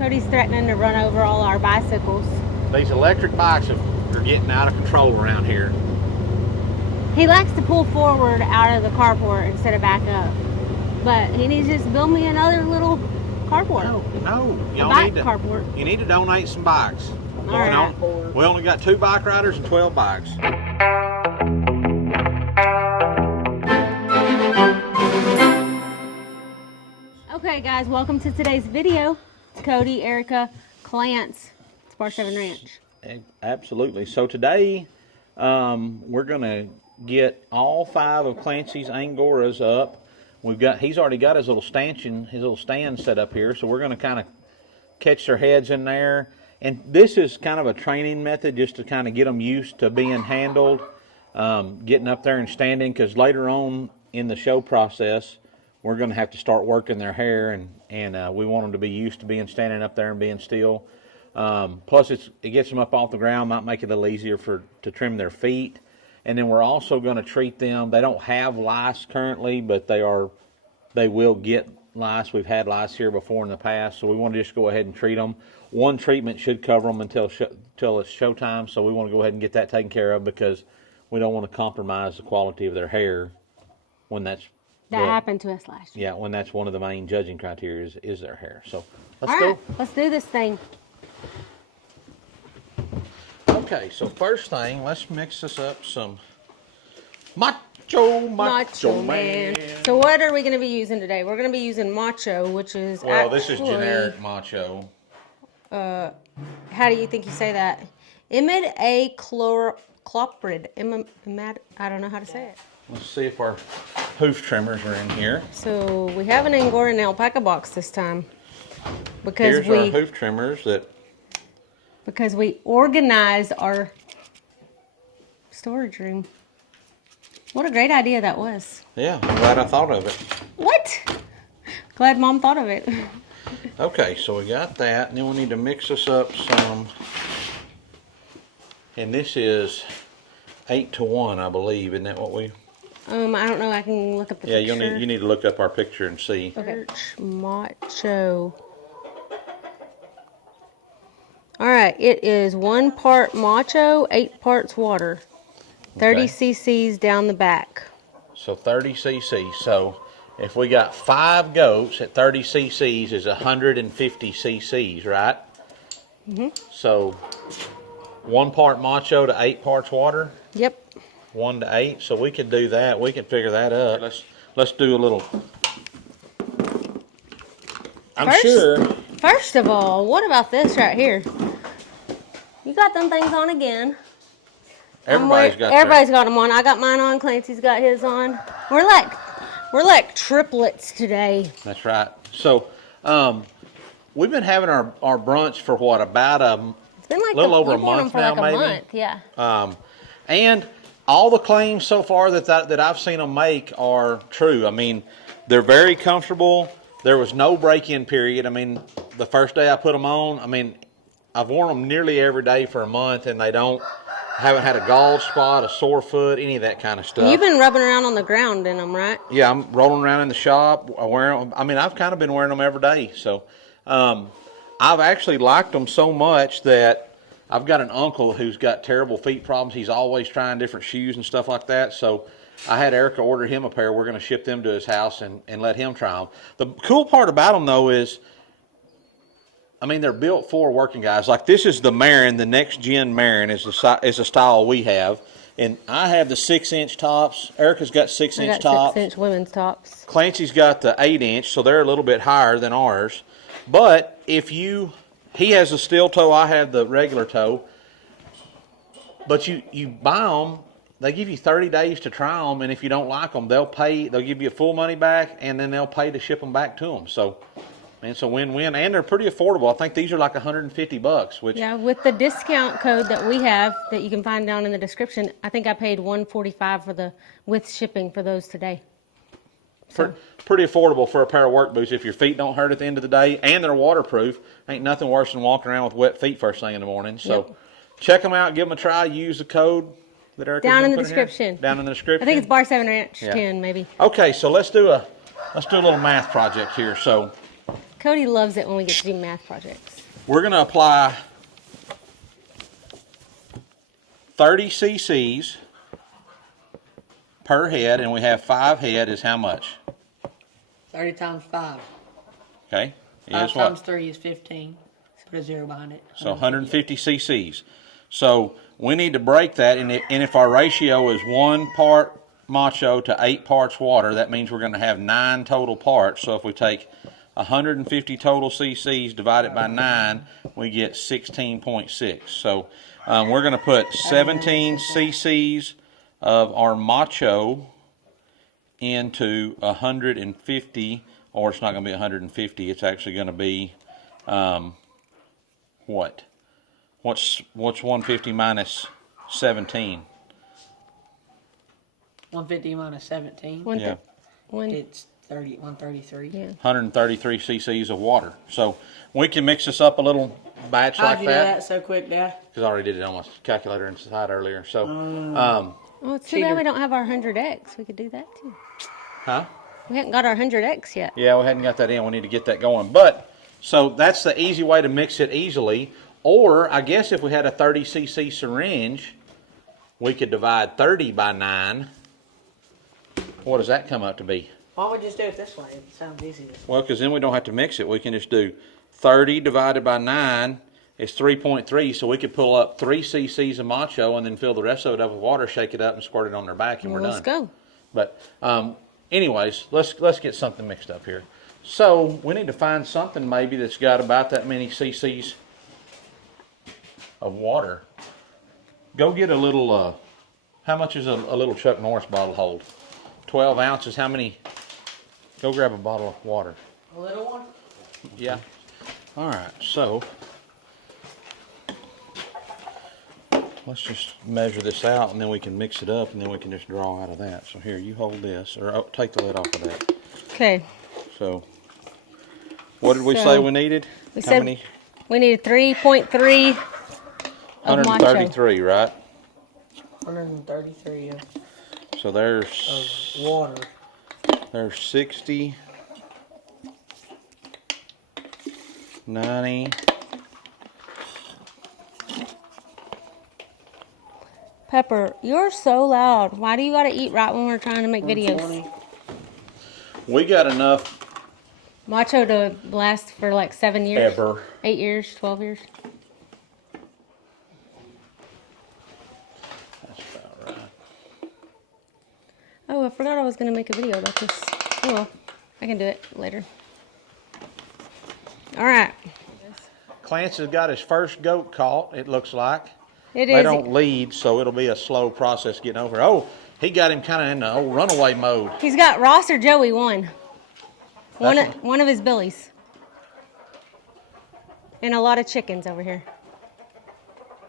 Cody's threatening to run over all our bicycles. These electric bikes are getting out of control around here. He likes to pull forward out of the carport instead of back up. But he needs to just build me another little carport. No. Carport. You need to donate some bikes. All right. We only got 2 bike riders and 12 bikes. Okay guys, welcome to today's video. It's Cody, Erica, Clance. It's Bar 7 Ranch. Absolutely. So today we're going to get all 5 of Clancy's Angoras up. He's already got his little stand set up here, so we're going to kind of catch their heads in there. And this is kind of a training method just to kind of get them used to being handled, getting up there and standing, because later on in the show process, we're going to have to start working their hair, and we want them to be used to being standing up there and being still. Plus, it gets them up off the ground, might make it a little easier to trim their feet. And then we're also going to treat them. They don't have lice currently, but they will get lice. We've had lice here before in the past, so we want to just go ahead and treat them. One treatment should cover them until it's showtime, so we want to go ahead and get that taken care of because we don't want to compromise the quality of their hair when that happened to us last year. Yeah, when that's one of the main judging criteria is their hair. So let's All go. right, let's do this thing. Okay, so first thing, let's mix this up some Macho Man. So what are we going to be using today? We're going to be using Macho, which is this is generic Macho. How do you think you say that? Imidacloprid. I don't know how to say it. Let's see if our hoof trimmers are in here. So we have an Angora and alpaca box this time. Because Here's our hoof trimmers because we organized our storage room. What a great idea that was. Yeah, I'm glad I thought of it. What? Glad Mom thought of it. Okay, so we got that, and then we need to mix this up some. And this is 8-to-1, I believe. Isn't that what we... I don't know. I can look up the picture. Yeah, you need to look up our picture and see. Okay. Macho. All right. It is 1 part Macho, 8 parts water. 30 cc's down the back. So 30 cc's. So if we got 5 goats at 30 cc's is 150 cc's, right? Mm-hmm. So 1 part Macho to 8 parts water? Yep. 1 to 8, so we could do that. We could figure that up. Let's do a little. First of all, what about this right here? You got them things on again. Everybody's got them on. I got mine on. Clancy's got his on. We're like triplets today. That's right. So we've been having our brunch for what, about it's been like little over a month now, maybe. Month, yeah. And all the claims so far that I've seen them make are true. I mean, they're very comfortable. There was no break-in period. I mean, the first day I put them on, I mean, I've worn them nearly every day for a month, and haven't had a galled spot, a sore foot, any of that kind of stuff. You've been rubbing around on the ground in them, right? Yeah, I'm rolling around in the shop. I've kind of been wearing them every day. So I've actually liked them so much that I've got an uncle who's got terrible feet problems. He's always trying different shoes and stuff like that. So I had Erica order him a pair. We're going to ship them to his house and let him try them. The cool part about them, though, is, I mean, they're built for working guys. Like, this is the Marin, the next gen Marin is the style we have. And I have the 6-inch tops. Erica's got 6-inch tops. 6-inch women's tops. Clancy's got the 8-inch, so they're a little bit higher than ours. But he has the steel toe, I have the regular toe. But you buy them, they give you 30 days to try them, and if you don't like them, they'll give you full money back, and then they'll pay to ship them back to them. So it's a win-win, and they're pretty affordable. I think these are like $150, which... Yeah, with the discount code that we have that you can find down in the description, I think I paid $145 with shipping for those today. So. Pretty affordable for a pair of work boots if your feet don't hurt at the end of the day, and they're waterproof. Ain't nothing worse than walking around with wet feet first thing in the morning. So check them out, give them a try, use the code that Erica's down in the description. Down in the description. I think it's Bar 7 Ranch 10 maybe. Okay, so let's do a little math project here. So Cody loves it when we get to do math projects. We're going to apply 30 cc's per head, and we have 5 head is how much? 30 times 5. Okay. 5 Is what? times 3 is 15. Put a 0 behind it. So 150 cc's. So we need to break that, and if our ratio is 1 part macho to 8 parts water, that means we're going to have 9 total parts. So if we take 150 total cc's divided by 9, we get 16.6. So we're going to put 17 cc's of our macho into 150, or it's not going to be 150. It's actually going to be what? What's 150 minus 17? 150 minus 17. Yeah. It's 133. Yeah. 133 cc's of water. So we can mix this up a little batch How'd like you do that. that so quick, Dad? Because I already did it on my calculator inside earlier. So, Well, it's too bad we don't have our 100X. We could do that too. huh? We haven't got our 100X yet. Yeah, we hadn't got that in. We need to get that going. But, so that's the easy way to mix it easily. Or, I guess if we had a 30 cc syringe, we could divide 30 by 9. What does that come up to be? Why don't we just do it this way? It sounds easy. Well, because then we don't have to mix it. We can just do 30 divided by 9 is 3.3. So we could pull up 3 cc's of macho and then fill the rest of it up with water, shake it up, and squirt it on their back, and we're done. Let's go. But anyways, let's get something mixed up here. So we need to find something maybe that's got about that many cc's of water. Go get a little, how much is a little Chuck Norris bottle hold? 12 ounces. How many? Go grab a bottle of water. A little one? Yeah. All right, so let's just measure this out, and then we can mix it up, and then we can just draw out of that. So here, you hold this, or take the lid off of that. Okay. So what did we So, say we needed? We How said many? we needed 3.3 of macho. 133, right? 133 of So there's water. 60, 90. Pepper, you're so loud. Why do you gotta eat right when we're trying to make videos? 120. We got enough Macho to last for like 7 years. ever. 8 years, 12 years. That's about right. Oh, I forgot I was gonna make a video about this. Oh well, I can do it later. All right. Clancy's got his first goat caught, it looks like. It They is. don't lead, so it'll be a slow process getting over. Oh, he got him kind of in the old runaway mode. He's got Ross or Joey one. That's One of his billies. And a lot of chickens over here.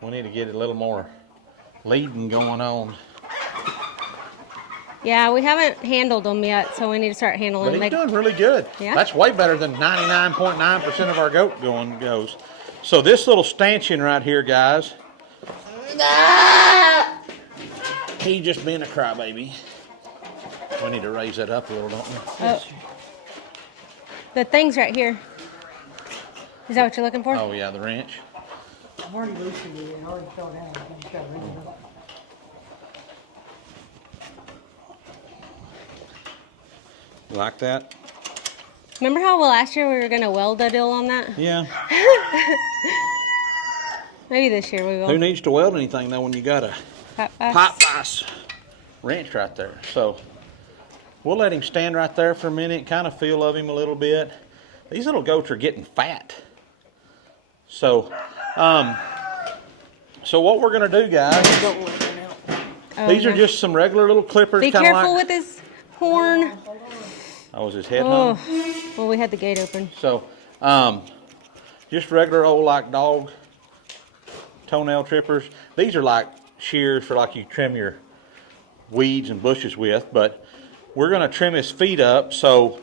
We need to get a little more leading going on. Yeah, we haven't handled them yet, so we need to start But handling he's them. doing really good. Yeah? That's way better than 99.9% of our goat goes. So this little stanchion right here, guys, he just being a crybaby. We need to raise that up a little, don't we? Oh. The thing's right here. Is that what you're looking for? Oh yeah, the wrench. I've already loosened it and already fell down. I just got rid of it. You like that? Remember how last year we were going to weld a deal on that? Yeah. Maybe this year we will. Who needs to weld anything though when you got a Pop pass. pop vice wrench right there? So we'll let him stand right there for a minute, kind of feel of him a little bit. These little goats are getting fat. So, so what we're gonna do, guys? Don't let it out. Oh, These are no. just some regular little clippers. Be kinda careful like, with his horn. Oh, was his head Oh, hung? well, we had the gate open. So, just regular old like dog toenail trippers. These are like shears for like you trim your weeds and bushes with, but we're gonna trim his feet up. So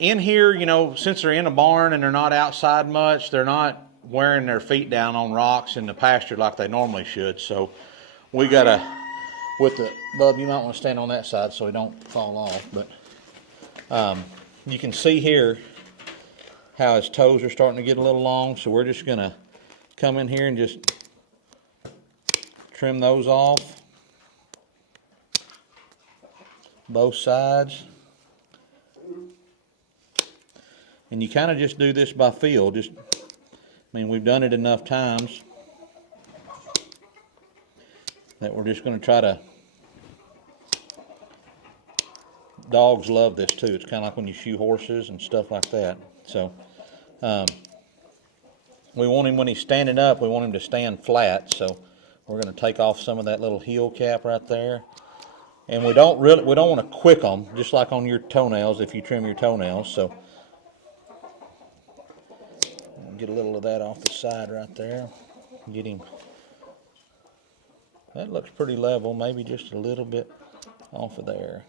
in here, you know, since they're in a barn and they're not outside much, they're not wearing their feet down on rocks in the pasture like they normally should. So we gotta, with the, Bub, you might want to stand on that side so he don't fall off, but you can see here, how his toes are starting to get a little long. So we're just gonna come in here and just trim those off, both sides. And you kind of just do this by feel. I mean, we've done it enough times that we're just going to try to. Dogs love this too. It's kind of like when you shoe horses and stuff like that. So we want him, when he's standing up, we want him to stand flat. So we're going to take off some of that little heel cap right there. And we don't want to quick them, just like on your toenails if you trim your toenails. So get a little of that off the side right there. Get him. That looks pretty level, maybe just a little bit off of there.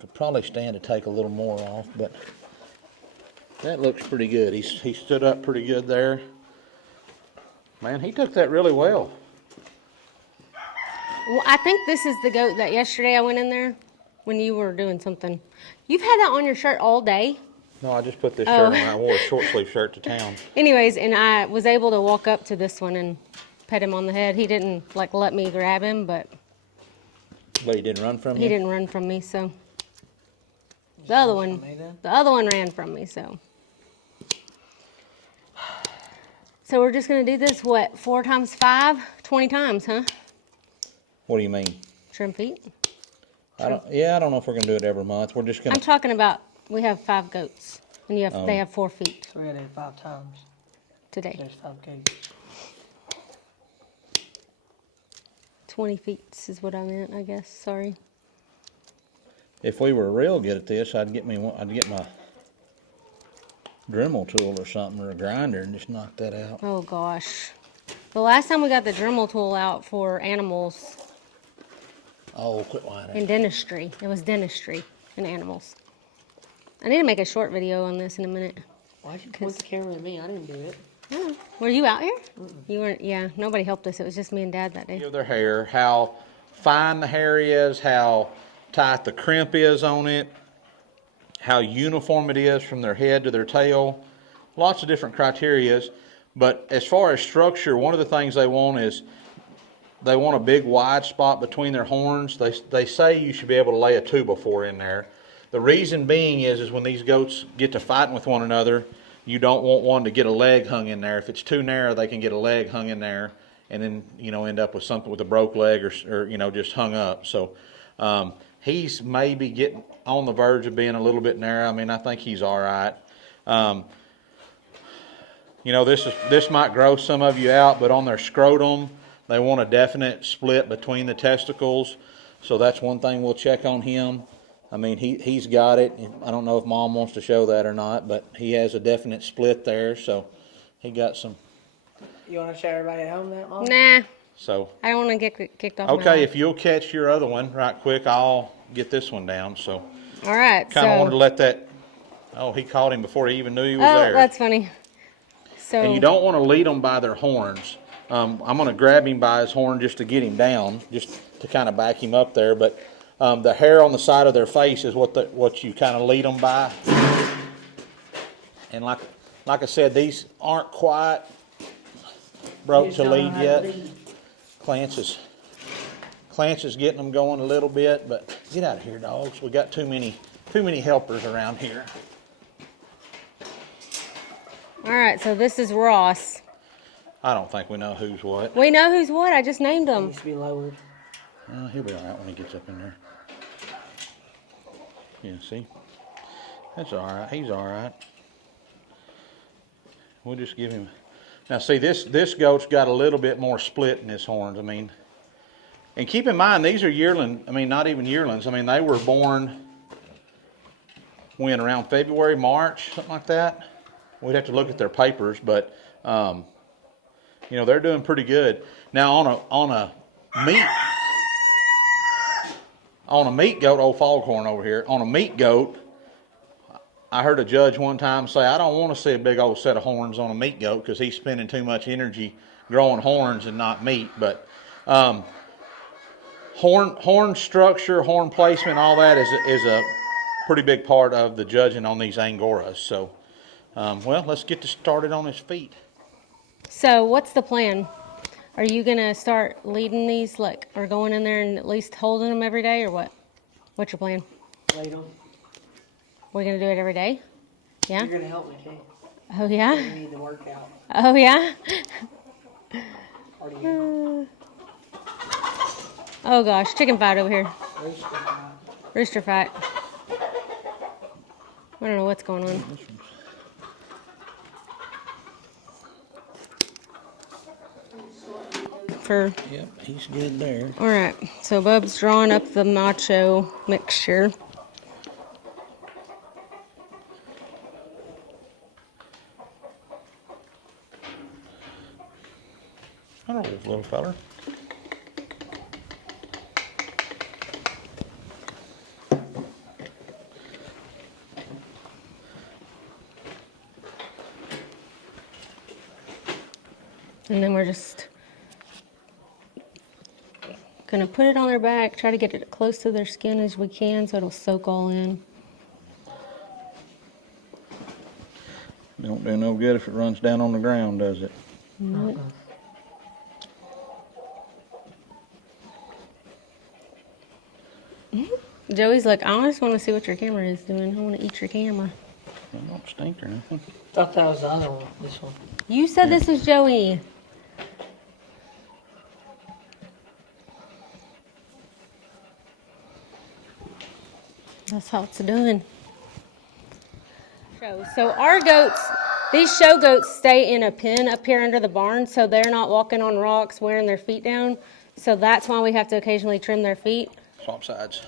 Could probably stand to take a little more off, but that looks pretty good. He stood up pretty good there. Man, he took that really well. Well, I think this is the goat that yesterday I went in there when you were doing something. You've had that on your shirt all day. No, I just put this shirt on. I wore a short sleeve shirt to town. Anyways, and I was able to walk up to this one and pet him on the head. He didn't like let me grab him, but he didn't run from you? He didn't run from me, so the other one ran from me, so. So we're just gonna do this, what, 4 times 5? 20 times, huh? What do you mean? Trim feet. I don't know if we're gonna do it every month. We're just gonna. I'm talking about, we have 5 goats, and they have 4 feet So we had it 5 times. today. There's 5 gates. 20 feet is what I meant, I guess. Sorry. If we were real good at this, I'd get my Dremel tool or something, or a grinder, and just knock that out. Oh gosh. The last time we got the Dremel tool out for animals Oh, quit whining. in dentistry, it was dentistry and animals. I need to make a short video on this in a minute. Why'd you point the camera at me? I didn't do it. Oh, were you out here? You weren't. Yeah, nobody helped us. It was just me and Dad that day. Of their hair, how fine the hair is, how tight the crimp is on it, how uniform it is from their head to their tail. Lots of different criterias. But as far as structure, one of the things they want is they want a big wide spot between their horns. They say you should be able to lay a 2x4 in there. The reason being is when these goats get to fighting with one another, you don't want one to get a leg hung in there. If it's too narrow, they can get a leg hung in there and then, end up with something with a broke leg or just hung up. So he's maybe getting on the verge of being a little bit narrow. I mean, I think he's all right. This might gross some of you out, but on their scrotum, they want a definite split between the testicles. So that's one thing we'll check on him. I mean, he's got it. I don't know if Mom wants to show that or not, but he has a definite split there. So he got some. You want to show everybody at home that, Mom? Nah. So. I don't want to get kicked off. Okay, if you'll catch your other one right quick, I'll get this one down. So. All right. Kind of wanted to let that. Oh, he caught him before he even knew he was there. Oh, that's funny. So. And you don't want to lead them by their horns. I'm going to grab him by his horn just to get him down, just to kind of back him up there. But the hair on the side of their face is what you kind of lead them by. And like I said, these aren't quite broke to lead yet. Clance is getting them going a little bit, but get out of here, dogs. We got too many helpers around here. All right, so this is Ross. I don't think we know who's what. We know who's what. I just named It them. needs to be lowered. He'll be all right when he gets up in there. Yeah, see? That's all right. He's all right. We'll just give him. Now, see, this goat's got a little bit more split in his horns. I mean, and keep in mind, these are yearling. I mean, not even yearlings. I mean, they were born when, around February, March, something like that. We'd have to look at their papers, but they're doing pretty good. Now, on a meat goat, old foghorn over here. On a meat goat, I heard a judge one time say, I don't want to see a big old set of horns on a meat goat because he's spending too much energy growing horns and not meat. But horn structure, horn placement, all that is pretty big part of the judging on these Angoras. So, well, let's get started on his feet. So what's the plan? Are you gonna start leading these, like, or going in there and at least holding them every day, or what? What's your plan? Laid them. We're gonna do it every day? Yeah? You're gonna help me too. Oh, yeah? You need to work out. Oh, yeah? Cardio. Oh, gosh. Chicken fight over here. Rooster fight. Rooster fight. I don't know what's going on. Yep, he's good there. All right. So Bub's drawing up the macho mixture. Hello, little feller. And then we're just gonna put it on their back, try to get it close to their skin as we can so it'll soak all in. Don't do no good if it runs down on the ground, does it? Mm-hmm. Joey's like, I just want to see what your camera is doing. I want to eat your camera. It don't stink or nothing. Thought that was the other one. This one. You said this was Joey. That's how it's done. So our goats, these show goats stay in a pen up here under the barn, so they're not walking on rocks, wearing their feet down. So that's why we have to occasionally trim their feet. Swap sides.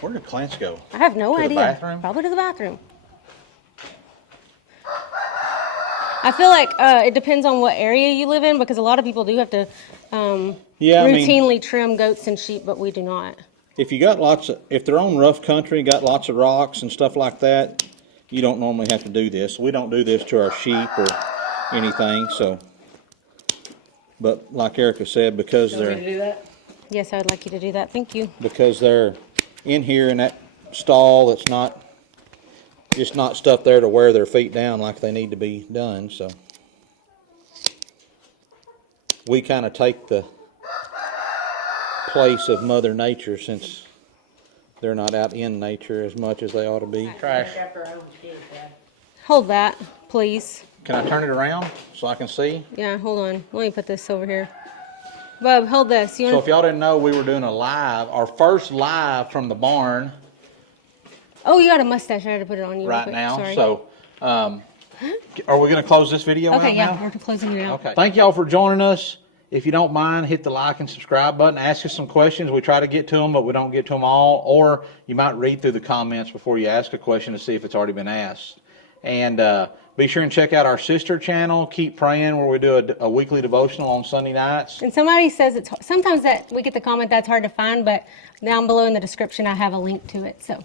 Where did Clance go? I have no To the idea. bathroom? Probably to the bathroom. I feel like it depends on what area you live in, because a lot of people do have to Yeah, I mean, routinely trim goats and sheep, but we do not. if you got lots of, if they're on rough country, got lots of rocks and stuff like that, you don't normally have to do this. We don't do this to our sheep or anything, so. But like Erica said, because You want me to they're, do that? Yes, I would like you to do that. Thank you. because they're in here in that stall, it's not, just not stuff there to wear their feet down like they need to be done, so. We kind of take the place of Mother Nature since they're not out in nature as much as they ought to be. Trash. After I was kid, Dad. Hold that, please. Can I turn it around so I can see? Yeah, hold on. Let me put this over here. Bub, hold this. You So want if y'all didn't know, we were doing a live, our first live from the barn Oh, you got a mustache. I had to put it on you real right quick. now. Sorry. So, are we going to close this video Okay, out yeah, now? we're closing it out. Okay. Thank y'all for joining us. If you don't mind, hit the like and subscribe button. Ask us some questions. We try to get to them, but we don't get to them all. Or you might read through the comments before you ask a question to see if it's already been asked. And be sure and check out our sister channel, Keep Praying, where we do a weekly devotional on Sunday nights. And somebody says it's sometimes that we get the comment that's hard to find, but down below in the description I have a link to it. So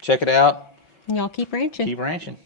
Check it out. y'all keep ranching. Keep ranching.